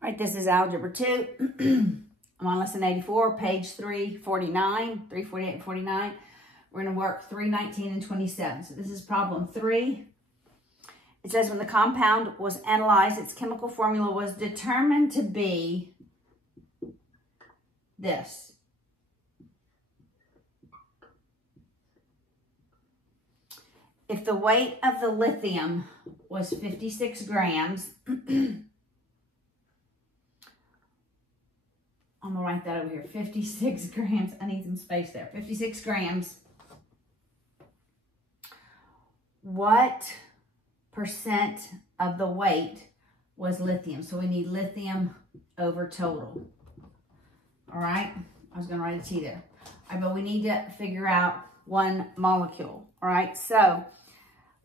All right, this is Algebra 2. I'm on lesson 84, page 349, 348 and 49. We're going to work 319 and 27. So this is problem 3. It says when the compound was analyzed, its chemical formula was determined to be this. If the weight of the lithium was 56 grams, I'm going to write that over here, 56 grams. I need some space there. 56 grams. What percent of the weight was lithium? So we need lithium over total. All right. I was going to write a T there. All right, but we need to figure out one molecule. All right. So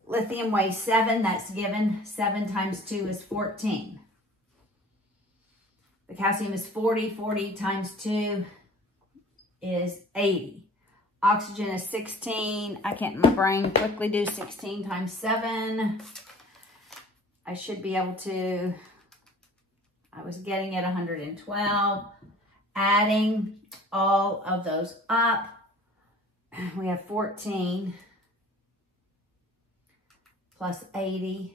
lithium weighs 7. That's given. 7 times 2 is 14. The calcium is 40. 40 times 2 is 80. Oxygen is 16. I can't in my brain quickly do 16 times 7. I should be able to, I was getting at 112. Adding all of those up, we have 14 plus 80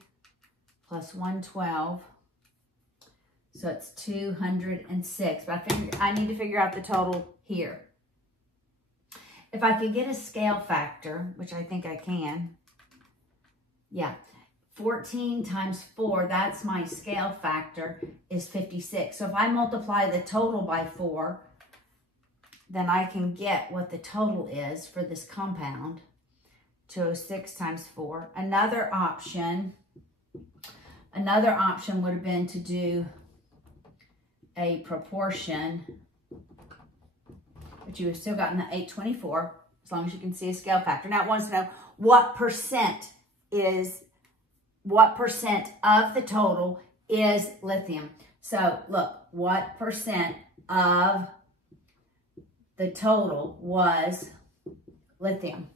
plus 112. So it's 206, but I need to figure out the total here. If I could get a scale factor, which I think I can, yeah, 14 times 4, that's my scale factor, is 56. So if I multiply the total by 4, then I can get what the total is for this compound, 206 times 4. Another option would have been to do a proportion, but you have still gotten the 824, as long as you can see a scale factor. Now it wants to know what percent of the total is lithium. So look, what percent of the total was lithium?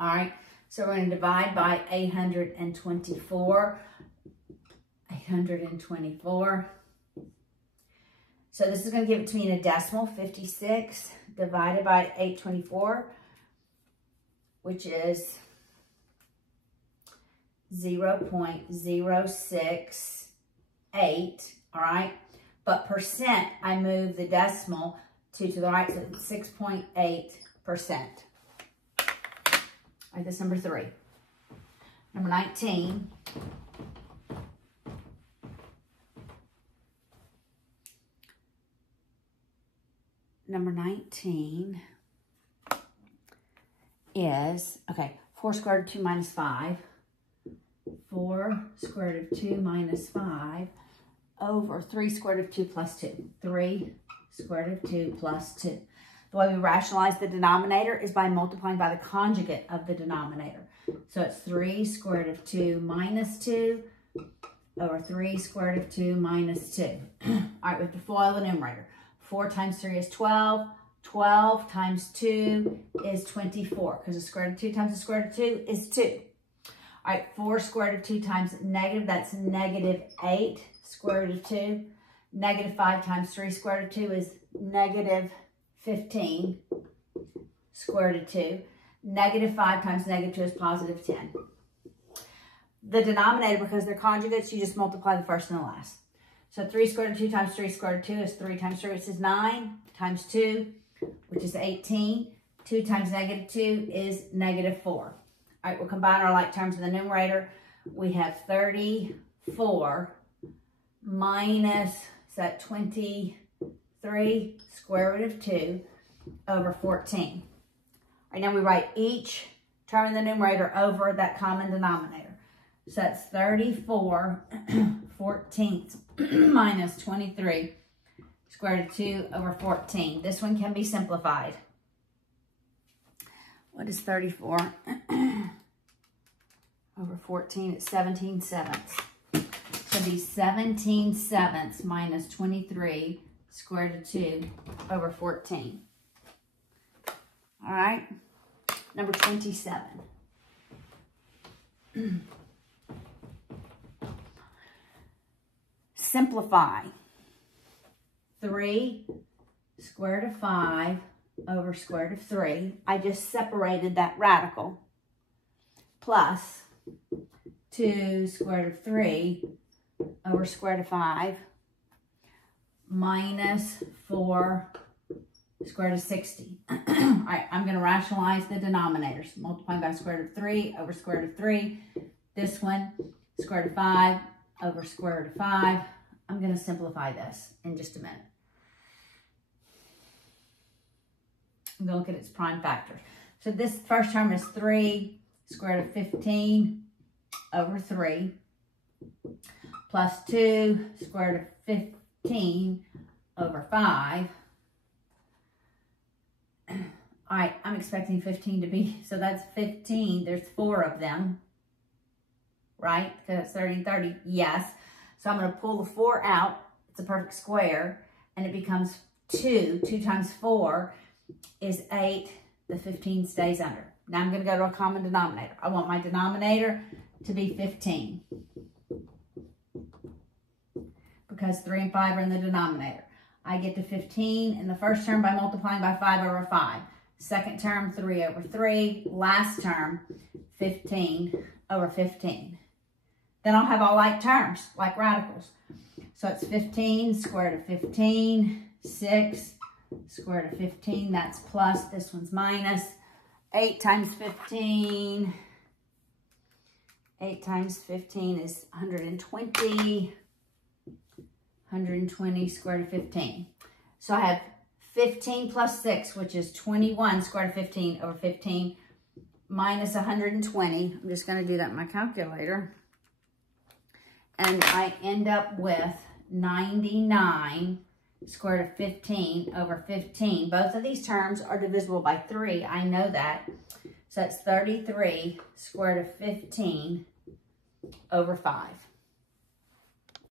All right, so we're going to divide by 824. 824. So this is going to give it to me in a decimal, 56 divided by 824, which is 0.068, all right? But percent, I move the decimal to the right, so it's 6.8%. All right, that's number 3. Number 19. Number 19 is, okay, 4 square root of 2 minus 5. 4 square root of 2 minus 5 over 3 square root of 2 plus 2. 3 square root of 2 plus 2. The way we rationalize the denominator is by multiplying by the conjugate of the denominator. So it's 3 square root of 2 minus 2 over 3 square root of 2 minus 2. All right, we have to FOIL the numerator. 4 times 3 is 12. 12 times 2 is 24, because the square root of 2 times the square root of 2 is 2. All right, 4 square root of 2 times negative, that's negative 8 square root of 2. Negative 5 times 3 square root of 2 is negative 15 square root of 2. Negative 5 times negative 2 is positive 10. The denominator, because they're conjugates, you just multiply the first and the last. So 3 square root of 2 times 3 square root of 2 is 3 times 3, which is 9, times 2, which is 18. 2 times negative 2 is negative 4. All right, we'll combine our like terms in the numerator. We have 34 minus, is that 23 square root of 2 over 14. All right, now we write each term in the numerator over that common denominator. So that's 34 14th minus 23 square root of 2 over 14. This one can be simplified. What is 34 over 14? It's 17 sevenths. So it'd be 17 sevenths minus 23 square root of 2 over 14. All right. Number 27. simplify. 3 square root of 5 over square root of 3. I just separated that radical. Plus 2 square root of 3 over square root of 5 minus 4 square root of 60. All right, I'm going to rationalize the denominators. Multiplying by square root of 3 over square root of 3. This one, square root of 5 over square root of 5. I'm going to simplify this in just a minute. I'm going to look at its prime factors. So this first term is 3 square root of 15 over 3 plus 2 square root of 15 over 5. All right, I'm expecting 15 to be, so that's 15. There's 4 of them, right? Because it's 30 and 30, yes. So I'm going to pull the 4 out. It's a perfect square, and it becomes 2. 2 times 4 is 8. The 15 stays under. Now I'm going to go to a common denominator. I want my denominator to be 15. Because 3 and 5 are in the denominator. I get to 15 in the first term by multiplying by 5 over 5. Second term, 3 over 3. Last term, 15 over 15. Then I'll have all like terms, like radicals. So it's 15 square root of 15, 6 square root of 15. That's plus, this one's minus. 8 times 15. 8 times 15 is 120. 120 square root of 15. So I have 15 plus 6, which is 21 square root of 15 over 15 minus 120. I'm just going to do that in my calculator. And I end up with 99 square root of 15 over 15. Both of these terms are divisible by 3. I know that. So it's 33 square root of 15 over 5.